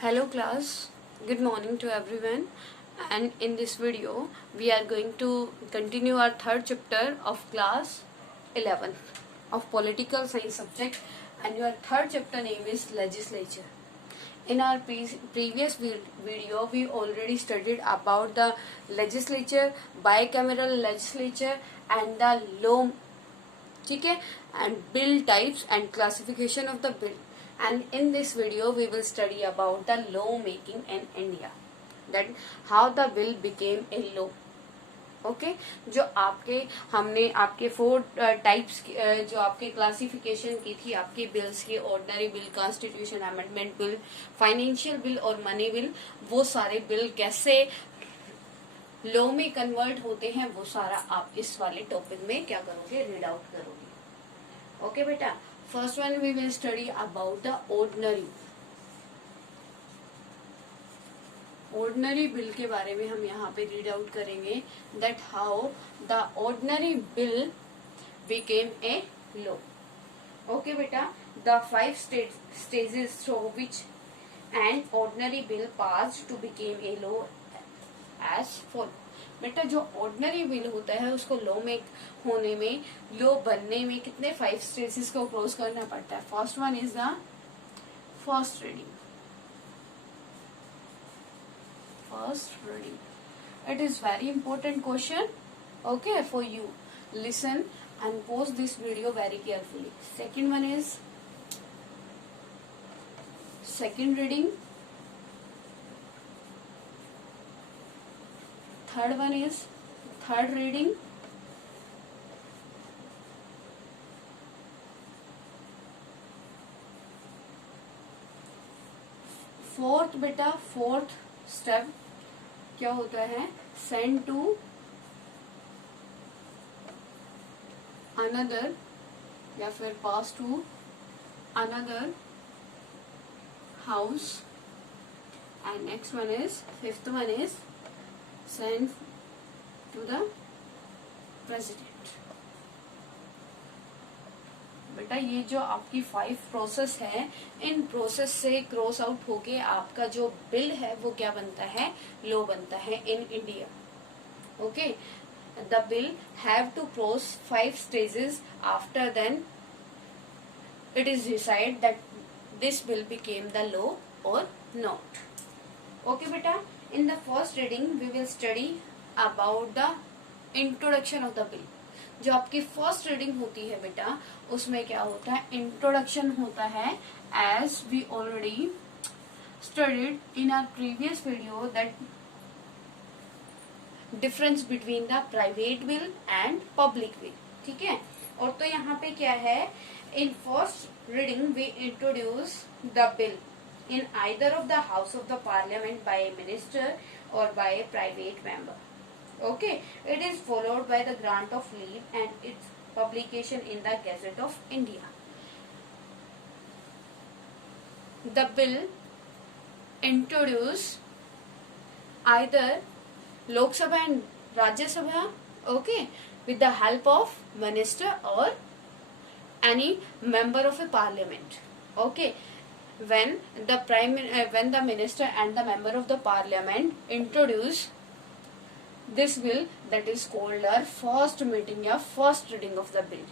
Hello class, good morning to everyone, and in this video we are going to continue our third chapter of class 11 of political science subject, and your third chapter name is legislature. In our previous video we already studied about the legislature, bicameral legislature and the law, ठीक है, and bill types and classification of the bill. And in this video we will study about the law making in India, that how the bill became a law. Okay जो आपके हमने आपके 4 types जो आपके classification की थी आपके bills की, ordinary bill, constitution amendment bill, financial bill और मनी बिल, वो सारे बिल कैसे लॉ में कन्वर्ट होते हैं वो सारा आप इस वाले टॉपिक में क्या करोगे, रीड आउट करोगे. ओके बेटा, first one we will study about the ordinary bill के बारे में हम यहाँ पे रीड आउट करेंगे, that how the ordinary bill became a law. Okay बेटा, the 5 stages through which an ordinary bill passed to became a law as follow. बेटा जो ऑर्डिनरी बिल होता है उसको लॉ में होने में, लॉ बनने में कितने 5 स्टेजेस को क्रॉस करना पड़ता है. First one is the first reading. It is very important question, okay, for you. Listen and pause this video very carefully. Second one is second reading. Third one is third reading. Fourth बेटा, fourth step क्या होता है, send to another या फिर pass to another house. And next one is fifth one is send to the president. बेटा ये जो आपकी 5 प्रोसेस है, इन प्रोसेस से क्रॉस आउट होके आपका जो बिल है वो क्या बनता है, लॉ बनता है in India. Okay, the bill have to cross 5 stages, after then it is decide that this bill became the law और नॉट. ओके बेटा, in the first reading we will study about the introduction of the bill. जो आपकी first reading होती है बेटा उसमें क्या होता है, इंट्रोडक्शन होता है. As we already studied in our previous video that difference between the private bill and public bill. ठीक है, और तो यहाँ पे क्या है, in first reading we introduce the bill in either of the house of the parliament by a minister or by a private member. Okay, it is followed by the grant of leave and its publication in the Gazette of India. The bill introduced either Lok Sabha and Rajya Sabha, okay, with the help of minister or any member of a parliament. Okay, when the minister and the member of the parliament introduce this bill, that is called our first meeting या first reading of the bill.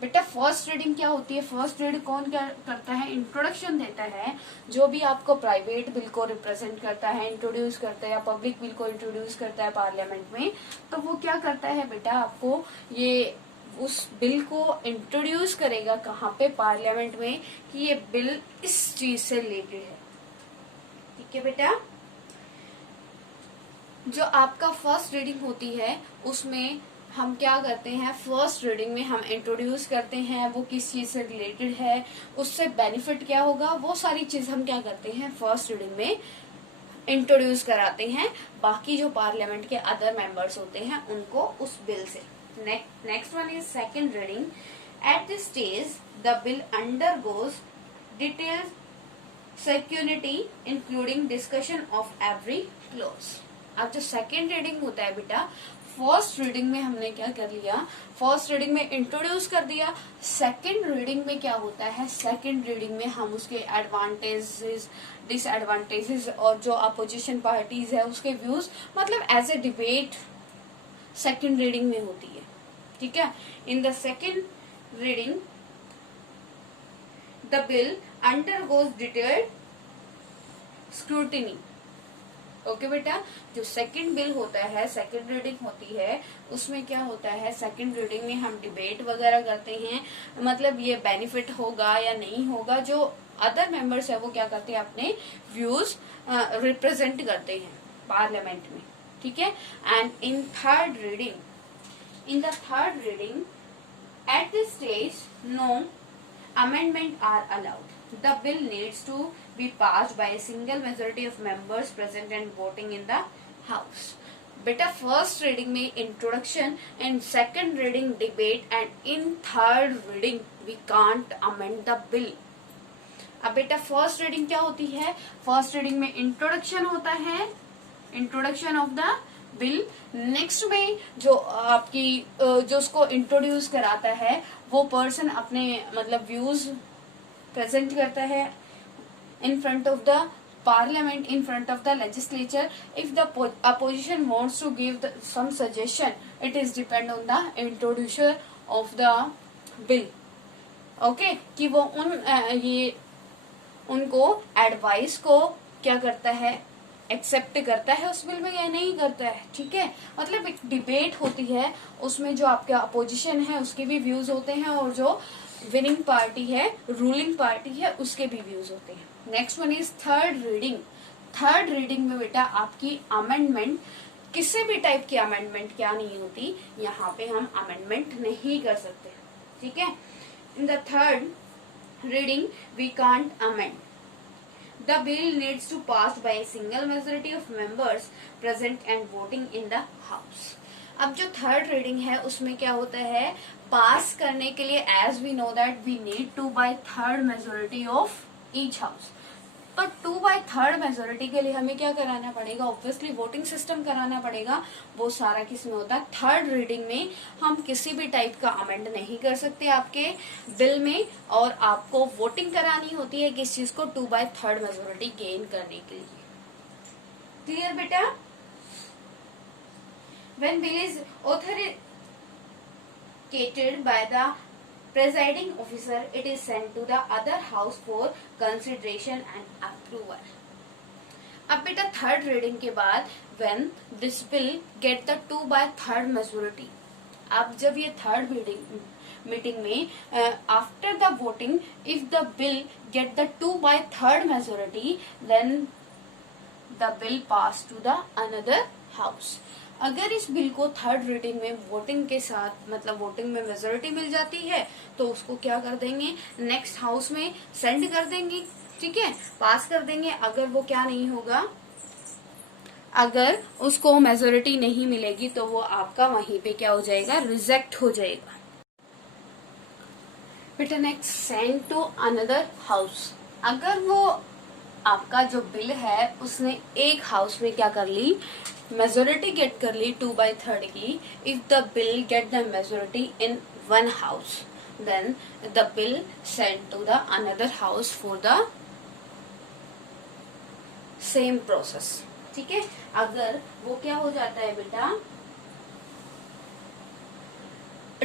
बेटा first reading क्या होती है, first reading कौन क्या करता है, introduction देता है. जो भी आपको प्राइवेट बिल को रिप्रेजेंट करता है, इंट्रोड्यूस करता है, या पब्लिक बिल को इंट्रोड्यूस करता है पार्लियामेंट में, तो वो क्या करता है बेटा, आपको ये उस बिल को इंट्रोड्यूस करेगा कहाँ पे, पार्लियामेंट में, कि ये बिल इस चीज से रिलेटेड है. ठीक है बेटा, जो आपका फर्स्ट रीडिंग होती है उसमें हम क्या करते हैं, फर्स्ट रीडिंग में हम इंट्रोड्यूस करते हैं वो किस चीज से रिलेटेड है, उससे बेनिफिट क्या होगा, वो सारी चीज हम क्या करते हैं फर्स्ट रीडिंग में इंट्रोड्यूस कराते हैं बाकी जो पार्लियामेंट के अदर मेंबर्स होते हैं उनको उस बिल से. Next one is second reading. At this stage, the bill undergoes detailed circularity, including discussion of every clause. अब जो सेकेंड रीडिंग होता है बेटा, फर्स्ट रीडिंग में हमने क्या कर लिया, फर्स्ट रीडिंग में इंट्रोड्यूस कर दिया। सेकंड रीडिंग में क्या होता है, सेकंड रीडिंग में हम उसके एडवांटेजेस, डिसएडवांटेजेस और जो अपोजिशन पार्टीज है उसके व्यूज, मतलब as a debate second reading में होती है। ठीक है, in the second reading the bill undergoes detailed scrutiny. Okay बेटा, जो सेकंड बिल होता है, सेकंड रीडिंग होती है, उसमें क्या होता है, सेकंड रीडिंग में हम डिबेट वगैरह करते हैं, मतलब ये बेनिफिट होगा या नहीं होगा, जो अदर मेंबर्स है वो क्या करते हैं, अपने व्यूज रिप्रेजेंट करते हैं पार्लियामेंट में। ठीक है, and in third reading, in the third reading at this stage no amendment are allowed. The bill needs to be passed by a single majority of members present and voting in the house. बेटा first reading में introduction, and second reading debate, and in third reading we can't amend the bill. अब बेटा first reading क्या होती है, first reading में introduction होता है, introduction of the bill. Next में जो आपकी जो उसको इंट्रोड्यूस कराता है वो पर्सन अपने मतलब व्यूज प्रेजेंट करता है in front of the parliament, in front of the legislature. If the opposition wants to give some suggestion, it is depend on the introducer of the bill. Okay, कि वो ये उनको advice को क्या करता है, एक्सेप्ट करता है उस बिल में या नहीं करता है। ठीक है, मतलब एक डिबेट होती है, उसमें जो आपका अपोजिशन है उसके भी व्यूज होते हैं और जो विनिंग पार्टी है, रूलिंग पार्टी है, उसके भी व्यूज होते हैं। Next one is third reading. Third reading में बेटा आपकी अमेंडमेंट, किसी भी टाइप की अमेंडमेंट क्या नहीं होती, यहाँ पे हम अमेंडमेंट नहीं कर सकते। ठीक है, in the third reading we can't amend. The bill needs to pass by a single majority of members present and voting in the house. अब जो थर्ड रीडिंग है उसमें क्या होता है, पास करने के लिए as we know that we need 2/3 majority of each house. तो 2/3 मेजोरिटी के लिए हमें क्या कराना पड़ेगा, ऑब्वियसली वोटिंग सिस्टम कराना पड़ेगा। वो सारा किसमें होता है, थर्ड रीडिंग में। हम किसी भी टाइप का अमेंड नहीं कर सकते आपके बिल में, और आपको वोटिंग करानी होती है किस चीज को, 2/3 मेजोरिटी गेन करने के लिए। क्लियर बेटा? When bill is authenticated by the presiding officer, it is sent to the other house for consideration and approval. अब बेटा थर्ड रीडिंग के बाद when this bill get the 2/3 majority, अब जब ये थर्ड मीटिंग में after the voting if the bill get the 2/3 majority, then the bill pass to the another house. अगर इस बिल को थर्ड रीडिंग में वोटिंग के साथ, मतलब वोटिंग में मेजोरिटी मिल जाती है, तो उसको क्या कर देंगे, नेक्स्ट हाउस में सेंड कर देंगे। ठीक है, पास कर देंगे। अगर वो क्या नहीं होगा, अगर उसको मेजोरिटी नहीं मिलेगी तो वो आपका वहीं पे क्या हो जाएगा, रिजेक्ट हो जाएगा। बेटा next, send to another house. अगर वो आपका जो बिल है उसने एक हाउस में क्या कर ली, मेजोरिटी गेट कर ली 2/3 की। If the bill get the majority in one house, then the bill send to the another house for the same process. ठीक है, अगर वो क्या हो जाता है बेटा,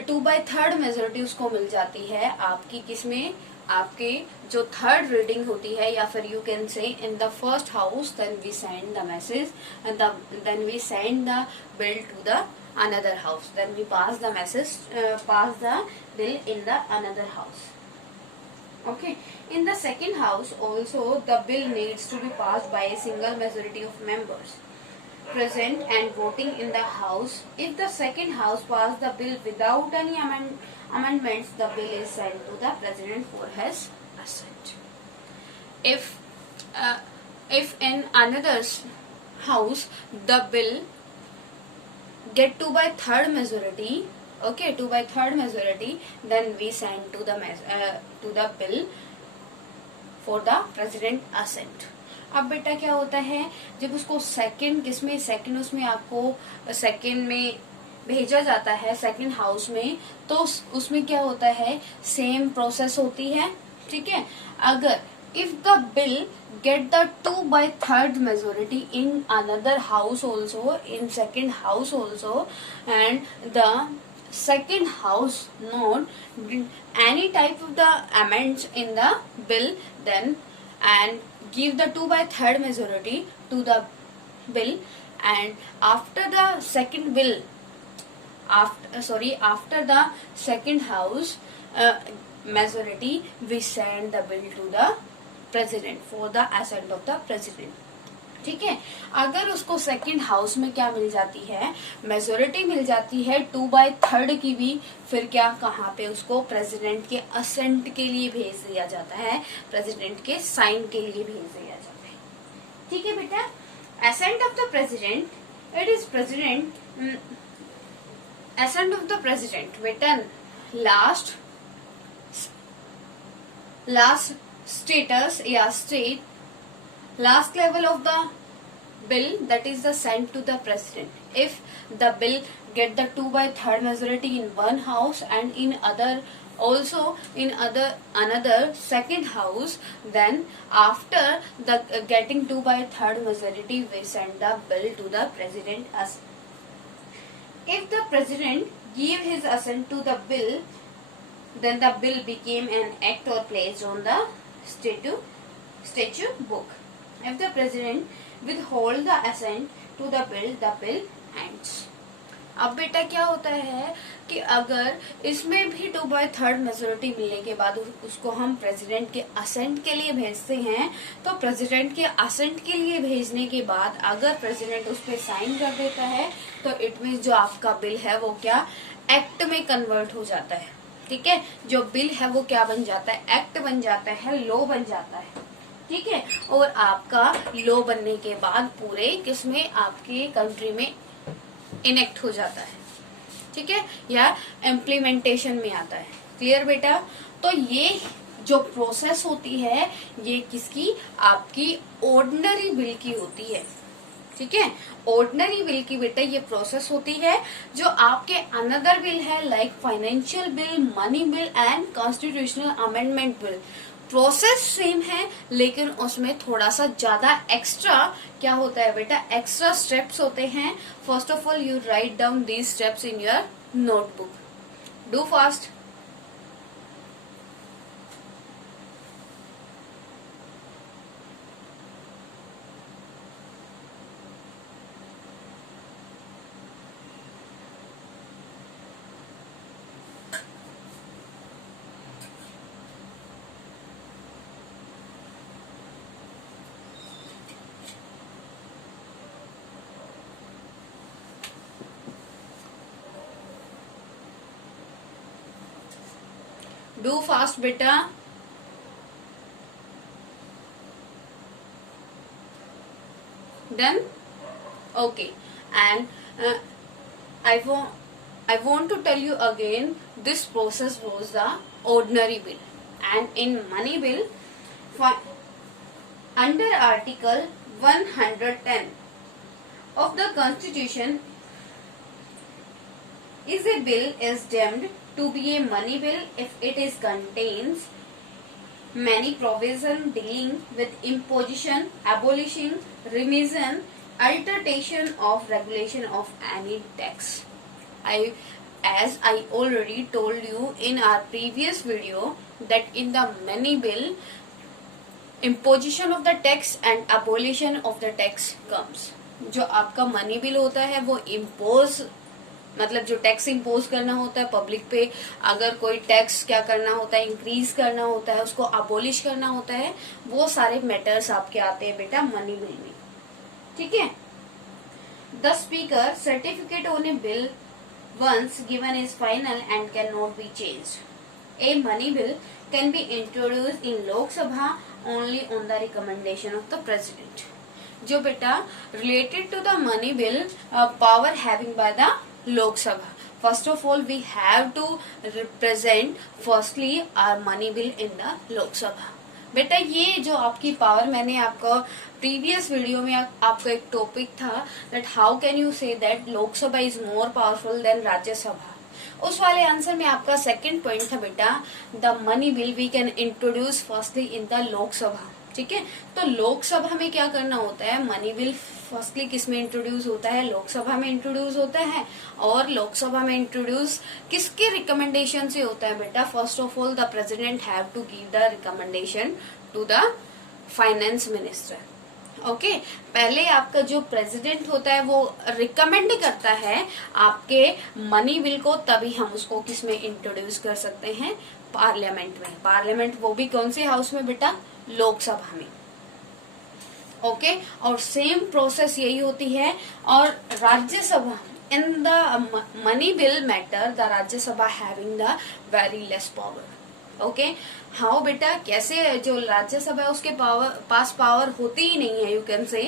2/3 मेजोरिटी उसको मिल जाती है आपकी किसमें, आपके जो थर्ड रीडिंग होती है, या फिर you can say in the first house, then we send the message, then we send the bill to the another house, then we pass the message, pass the bill in the another house. Okay, in the second house also the bill needs to be passed by a single majority of members present and voting in the house. If the second house pass the bill without any amendments, the bill is sent to the president for his assent. If in another house the bill get 2/3 majority, okay, 2/3 majority, then we send to the bill for the president assent. अब बेटा क्या होता है, जब उसको second किसमें, second उसमें आपको सेकंड में भेजा जाता है सेकंड हाउस में, तो उसमें क्या होता है, सेम प्रोसेस होती है, ठीक है। अगर if the bill get the 2/3 majority in another house also, in second house also, and the second house not did any type of the amendments in the bill, then and give the 2/3 majority to the bill, and after the second bill, after the second house majority, we send the bill to the president for the assent of the president, ठीक है। अगर उसको second house में क्या मिल जाती है, majority मिल जाती है 2/3 की भी, फिर क्या, कहाँ पे उसको प्रेसिडेंट के असेंट के लिए भेज दिया जाता है, प्रेसिडेंट के साइन के लिए भेज दिया जाता है, ठीक है बेटा। Assent of the president, it is president, assent of the president written last status, last level of the bill, that is the sent to the president. If the bill get the 2/3 majority in one house and in other also in another second house, then after the getting 2/3 majority, we send the bill to the president as. If the president give his assent to the bill, then the bill became an act or placed on the statute book. If the president withhold the assent to the bill ends. अब बेटा क्या होता है कि अगर इसमें भी 2/3 majority मिलने के बाद उसको हम प्रेसिडेंट के असेंट के लिए भेजते हैं, तो प्रेसिडेंट के असेंट के लिए भेजने के बाद अगर प्रेसिडेंट उस पर साइन कर देता है, तो इट मीन जो आपका बिल है वो क्या, एक्ट में कन्वर्ट हो जाता है, ठीक है। जो बिल है वो क्या बन जाता है, एक्ट बन जाता है, लॉ बन जाता है, ठीक है। और आपका लॉ बनने के बाद पूरे किसमें, आपके कंट्री में इनेक्ट हो जाता है, ठीक है, या इम्प्लीमेंटेशन में आता है। क्लियर बेटा। तो ये जो प्रोसेस होती है, ये किसकी, आपकी ऑर्डिनरी बिल की होती है, ठीक है। ऑर्डिनरी बिल की बेटा ये प्रोसेस होती है। जो आपके अनदर बिल है, like financial bill, money bill and constitutional amendment bill, process same है, लेकिन उसमें थोड़ा सा ज्यादा एक्स्ट्रा क्या होता है बेटा, एक्स्ट्रा स्टेप्स होते हैं। First of all you write down these steps in your notebook, do fast. Do fast beta. Done? Okay. And I want to tell you again, this process was the ordinary bill, and in money bill, under article 110 of the constitution, is a bill is deemed to be a money bill if it is contains many provisions dealing with imposition, abolishing, remission, alteration of regulation of any tax. As I already told you in our previous video, that in the money bill, imposition of the tax and abolition of the tax comes. जो आपका money bill होता है वो impose, मतलब जो tax impose करना होता है पब्लिक पे, अगर कोई टैक्स क्या करना होता है, इंक्रीज करना होता है, उसको अबोलिश करना होता है, वो सारे मैटर्स आपके आते हैं बेटा मनी बिल में, ठीक है। The speaker certificate on A bill once given is final and cannot be changed. A money bill can be introduced in Lok Sabha only on the recommendation of the president. जो बेटा related to the money bill, power having by the Lok Sabha. First of all, we have to represent firstly our money bill in the Lok Sabha. बेटा ये जो आपकी power, मैंने आपको previous video में आपका एक टॉपिक था that how can you say that Lok Sabha is more powerful than Rajya Sabha, उस वाले आंसर में आपका सेकंड पॉइंट था बेटा the money bill we can introduce firstly in the Lok Sabha. ठीक है, तो लोकसभा में क्या करना होता है, मनी बिल फर्स्टली किस में इंट्रोड्यूस होता है, लोकसभा में इंट्रोड्यूस होता है। और लोकसभा में इंट्रोड्यूस किसके रिकमेंडेशन से होता है बेटा, first of all the president have to give the recommendation to the finance minister. Okay, पहले आपका जो प्रेसिडेंट होता है वो रिकमेंड करता है आपके मनी बिल को, तभी हम उसको किस में इंट्रोड्यूस कर सकते हैं, पार्लियामेंट में। पार्लियामेंट वो भी कौन से हाउस में बेटा, लोकसभा में। ओके, और सेम प्रोसेस यही होती है। और राज्यसभा इन the money bill matter the Rajya Sabha having the very less power. Okay, हाँ बेटा, कैसे जो राज्यसभा है उसके पास पावर होती ही नहीं है, यू कैन से।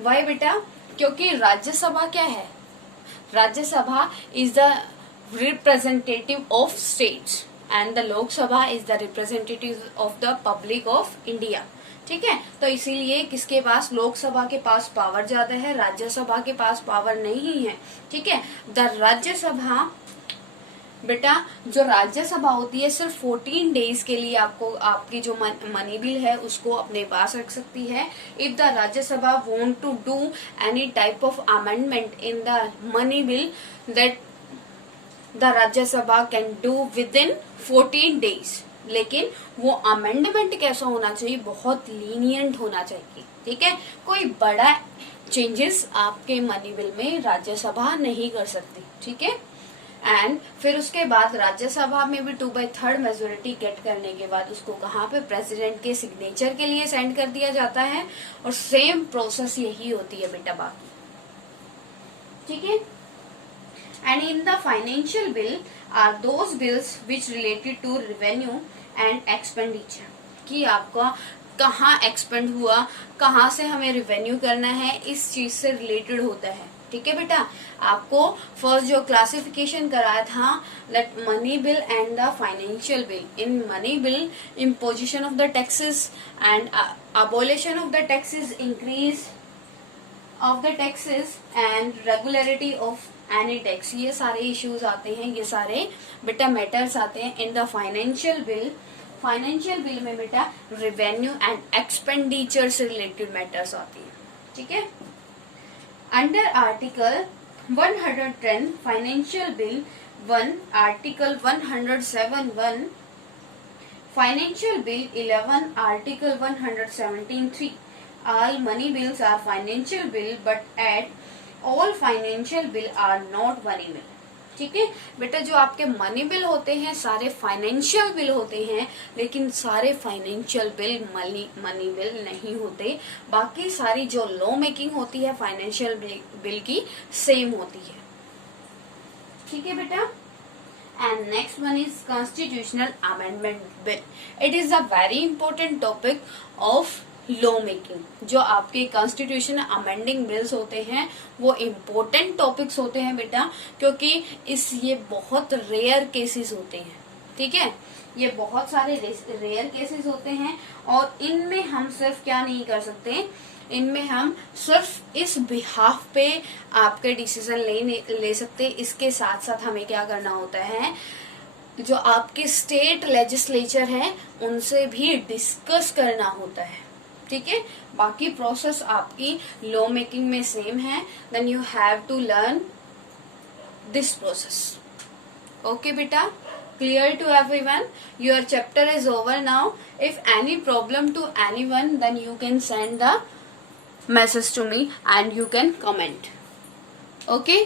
वाई बेटा, क्योंकि राज्यसभा क्या है, Rajya Sabha is the representative of states and the Lok Sabha is the representative of the public of India. ठीक है, तो इसीलिए किसके पास, लोकसभा के पास पावर ज्यादा है, राज्यसभा के पास पावर नहीं है। ठीक है, द राज्यसभा बेटा, जो राज्यसभा होती है सिर्फ 14 डेज के लिए आपको आपकी जो मनी बिल है उसको अपने पास रख सकती है। If the Rajya Sabha want to do any type of amendment in the money bill that the Rajya Sabha can do with in 14 days. लेकिन वो अमेंडमेंट कैसा होना चाहिए, बहुत लीनियंट होना चाहिए। ठीक है, कोई बड़ा चेंजेस आपके मनी बिल में राज्यसभा नहीं कर सकती। ठीक है, एंड फिर उसके बाद राज्यसभा में भी 2/3 मेजोरिटी गेट करने के बाद उसको कहाँ पे, प्रेसिडेंट के सिग्नेचर के लिए सेंड कर दिया जाता है। और सेम प्रोसेस यही होती है बेटा बाकी। ठीक है, and in the financial bill are those bills which related to revenue and expenditure, कि आपका कहाँ एक्सपेंड हुआ, कहाँ से हमें रेवेन्यू करना है, इस चीज से रिलेटेड होता है। ठीक है बेटा, आपको फर्स्ट जो क्लासिफिकेशन कराया था that money bill and the financial bill. In money bill imposition of the taxes and abolition of the taxes, increase of the taxes and regularity of any tax, ये सारे इश्यूज आते हैं, ये सारे बेटा मैटर्स आते हैं इन the financial bill. Financial bill में बेटा रेवेन्यू एंड एक्सपेंडिचर से रिलेटेड मैटर्स आती है। ठीक है, under article 110 financial bill 1, article 107(1), financial bill 11, article 117(3), all money bills are financial bill but at all financial bill are not money bill। ठीक है बेटा, जो आपके मनी बिल होते हैं सारे फाइनेंशियल बिल होते हैं, लेकिन सारे फाइनेंशियल बिल मनी बिल नहीं होते। बाकी सारी जो लॉ मेकिंग होती है फाइनेंशियल बिल की सेम होती है। ठीक है बेटा, and next one is constitutional amendment bill. It is a very important topic of law making. जो आपके कॉन्स्टिट्यूशन अमेंडिंग बिल्स होते हैं वो इम्पोर्टेंट टॉपिक्स होते हैं बेटा, क्योंकि ये बहुत रेयर केसेस होते हैं। ठीक है, ये बहुत सारे रेयर केसेस होते हैं और इनमें हम सिर्फ क्या नहीं कर सकते, इनमें हम सिर्फ इस बिहाफ पे आपके डिसीजन ले सकते। इसके साथ साथ हमें क्या करना होता है, जो आपके स्टेट लेजिस्लेचर है उनसे भी डिस्कस करना होता है। ठीक है, बाकी प्रोसेस आपकी लॉ मेकिंग में सेम है। Then you have to learn this process. Okay बेटा, clear to everyone? Your chapter is over now. If any problem to anyone, then you can send the message to me and you can comment. Okay.